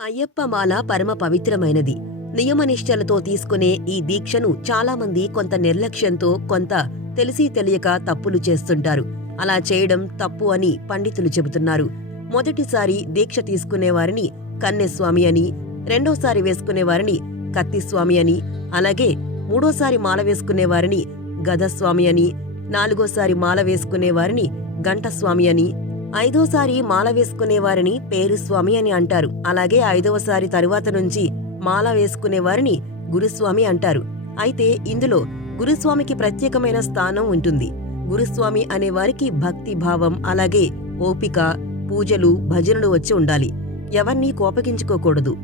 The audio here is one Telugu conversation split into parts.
అయ్యప్ప మాల పరమ పవిత్రమైనది. నియమనిష్టలతో తీసుకునే ఈ దీక్షను చాలామంది కొంత నిర్లక్ష్యంతో, కొంత తెలిసి తెలియక తప్పులు చేస్తుంటారు. అలా చేయడం తప్పు అని పండితులు చెబుతున్నారు. మొదటిసారి దీక్ష తీసుకునేవారిని కన్నెస్వామి అని, రెండోసారి వేసుకునేవారిని కత్తిస్వామి అని, అలాగే మూడోసారి మాల వేసుకునేవారిని గదస్వామి అని, నాలుగోసారి మాల వేసుకునేవారిని గంటస్వామి అని, ఐదోసారి మాల వేసుకునేవారిని పేరుస్వామి అని అంటారు. అలాగే ఐదవసారి తరువాత నుంచి మాల వేసుకునేవారిని గురుస్వామి అంటారు. అయితే ఇందులో గురుస్వామికి ప్రత్యేకమైన స్థానం ఉంటుంది. గురుస్వామి అనేవారికి భక్తి భావం, అలాగే ఓపిక, పూజలు, భజనలు వచ్చి ఉండాలి. ఎవర్నీ కోపగించుకోకూడదు.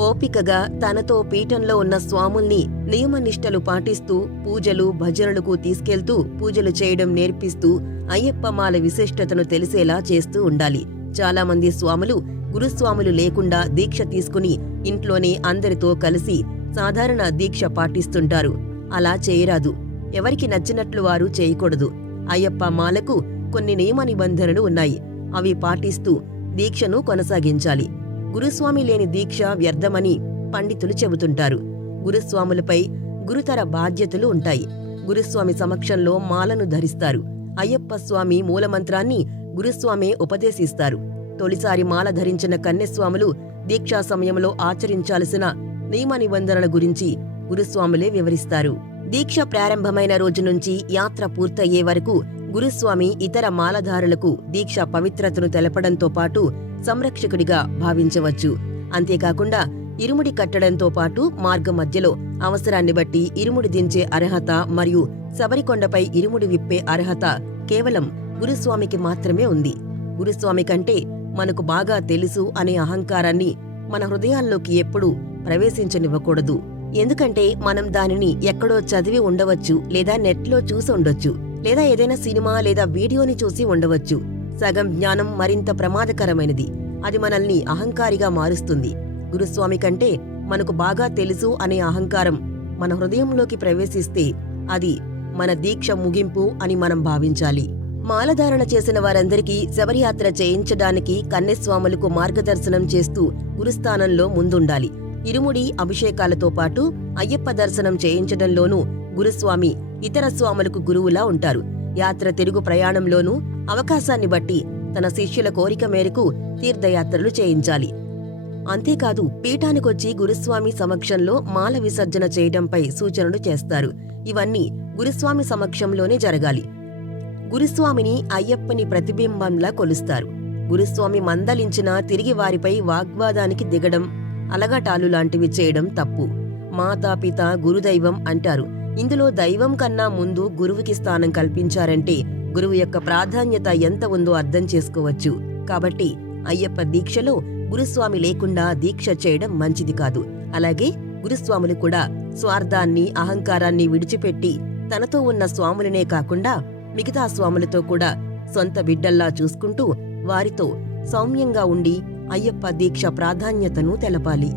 ఓపికగా తనతో పీఠంలో ఉన్న స్వాముల్ని నియమనిష్టలు పాటిస్తూ పూజలు, భజనలకు తీసుకెళ్తూ పూజలు చేయడం నేర్పిస్తూ అయ్యప్పమాల విశిష్టతను తెలిసేలా చేస్తూ ఉండాలి. చాలామంది స్వాములు గురుస్వాములు లేకుండా దీక్ష తీసుకుని ఇంట్లోనే అందరితో కలిసి సాధారణ దీక్ష పాటిస్తుంటారు. అలా చేయరాదు. ఎవరికి నచ్చినట్లు వారు చేయకూడదు. అయ్యప్ప మాలకు కొన్ని నియమ నిబంధనలు ఉన్నాయి. అవి పాటిస్తూ దీక్షను కొనసాగించాలి. గురుస్వామి లేని దీక్ష వ్యర్థమని పండితులు చెబుతుంటారు. గురుస్వాములపై గురుతర బాధ్యతలు ఉంటాయి. గురుస్వామి సమక్షంలో మాలను ధరిస్తారు. అయ్యప్ప స్వామి మూలమంత్రాన్ని గురుస్వామే ఉపదేశిస్తారు. తొలిసారి మాల ధరించిన కన్యస్వాములు దీక్షా సమయంలో ఆచరించాల్సిన నియమ నిబంధనల గురించి గురుస్వాములే వివరిస్తారు. దీక్ష ప్రారంభమైన రోజు నుంచి యాత్ర పూర్తయ్యే వరకు గురుస్వామి ఇతర మాలధారులకు దీక్ష పవిత్రతను తెలపడంతో పాటు సంరక్షకుడిగా భావించవచ్చు. అంతేకాకుండా ఇరుముడి కట్టడంతో పాటు మార్గ మధ్యలో అవసరాన్ని బట్టి ఇరుముడి దించే అర్హత మరియు శబరికొండపై ఇరుముడి విప్పే అర్హత కేవలం గురుస్వామికి మాత్రమే ఉంది. గురుస్వామి కంటే మనకు బాగా తెలుసు అనే అహంకారాన్ని మన హృదయాల్లోకి ఎప్పుడూ ప్రవేశించనివ్వకూడదు. ఎందుకంటే మనం దానిని ఎక్కడో చదివి ఉండవచ్చు, లేదా నెట్లో చూసి ఉండొచ్చు, లేదా ఏదైనా సినిమా లేదా వీడియోని చూసి ఉండవచ్చు. సగం జ్ఞానం మరింత ప్రమాదకరమైనది. అది మనల్ని అహంకారిగా మారుస్తుంది. గురుస్వామి కంటే మనకు బాగా తెలుసు అనే అహంకారం మన హృదయంలోకి ప్రవేశిస్తే అది మన దీక్ష ముగింపు అని మనం భావించాలి. మాలధారణ చేసిన వారందరికీ శబరియాత్ర చేయించడానికి కన్యస్వాములకు మార్గదర్శనం చేస్తూ గురుస్థానంలో ముందుండాలి. ఇరుముడి అభిషేకాలతో పాటు అయ్యప్ప దర్శనం చేయించడంలోనూ గురుస్వామి ఇతర స్వాములకు గురువులా ఉంటారు. యాత్ర తిరుగు ప్రయాణంలోనూ అవకాశాన్ని బట్టి తన శిష్యుల కోరిక మేరకు తీర్థయాత్రలు చేయించాలి. అంతేకాదు పీఠానికొచ్చి గురుస్వామి సమక్షంలో మాల విసర్జన చేయడంపై సూచనలు చేస్తారు. ఇవన్నీ గురుస్వామి సమక్షంలోనే జరగాలి. గురుస్వామిని అయ్యప్పని ప్రతిబింబంలా కొలుస్తారు. గురుస్వామి మందలించినా తిరిగి వారిపై వాగ్వాదానికి దిగడం, అలగటాలు లాంటివి చేయడం తప్పు. మాతాపిత గురుదైవం అంటారు. ఇందులో దైవం కన్నా ముందు గురువుకి స్థానం కల్పించారంటే గురువు యొక్క ప్రాధాన్యత ఎంత ఉందో అర్థం చేసుకోవచ్చు. కాబట్టి అయ్యప్ప దీక్షలో గురుస్వామి లేకుండా దీక్ష చేయడం మంచిది కాదు. అలాగే గురుస్వాములు కూడా స్వార్థాన్ని, అహంకారాన్ని విడిచిపెట్టి తనతో ఉన్న స్వాములనే కాకుండా మిగతా స్వాములతో కూడా సొంత బిడ్డల్లా చూసుకుంటూ వారితో సౌమ్యంగా ఉండి అయ్యప్ప దీక్ష ప్రాధాన్యతను తెలపాలి.